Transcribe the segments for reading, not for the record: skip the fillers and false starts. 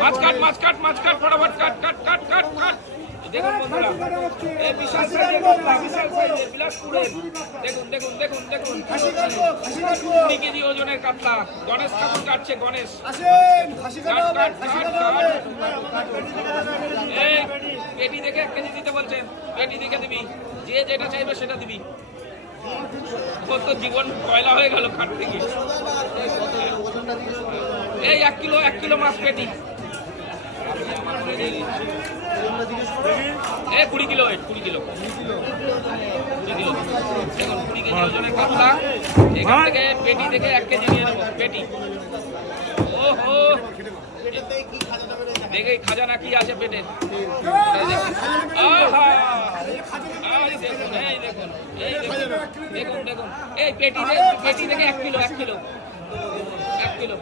মাছ কাট মাছ কাট মাছ কাট ফটাফট কাট কাট কাট কাট কাট দেখুন বন্ধুরা এই বিশাল সাইজের কাতলা বিশাল সাইজের বিলাসপুরের দেখুন দেখুন দেখুন দেখুন 20 কেজি ওজনের কাতলা গণেশ ঠাকুর কাটছে গণেশ কাট কাট কাট কাট এই পেটি দেখে 1 কেজি দিতে বলছেন পেটি দেখে দিবি যে যেটা চাইবে সেটা দিবি কত জীবন কয়লা হয়ে গেল কাটতে গিয়ে এই 1 কিলো মাছ পেটি এই 20 কিলো 20 কিলো দেখুন 20 কেজি ওজনের কাতলা এখান থেকে পেটি থেকে 1 কেজি নিয়ে নেবো পেটি ওহো দেখে খাজানা কি আছে পেটে আহা দেখুন এই দেখুন এই দেখুন দেখুন দেখুন এই পেটি থেকে 1 কিলো 1 কিলো 1 কিলো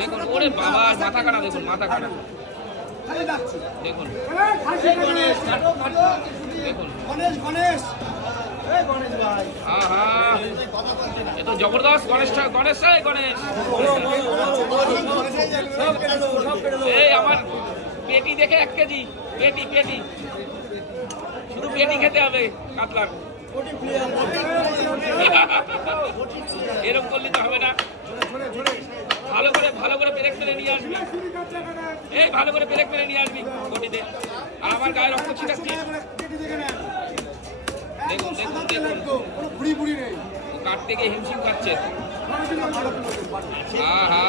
দেখুন ওরে বাবা মাথা কাটা দেখুন মাথা কাটা দেখুন দেখুন আহা এ তো জবরদস্ত গণেশ গণেশ গণেশ এই আমার পেটি দেখে 1 কেজি পেটি পেটি শুধু পেটি খেতে হবে কাতলার এরকম করলে তো হবে না ভালো করে পেরেক মেরে নিয়ে আসবি এই ভালো করে পেরেক মেরে নিয়ে আসবি পেটিতে আর আমার গায়ে রক্ত ছিটাচ্ছি দেখুন দেখুন দেখুন কাটতে গিয়ে হিমশিম খাচ্ছে আহা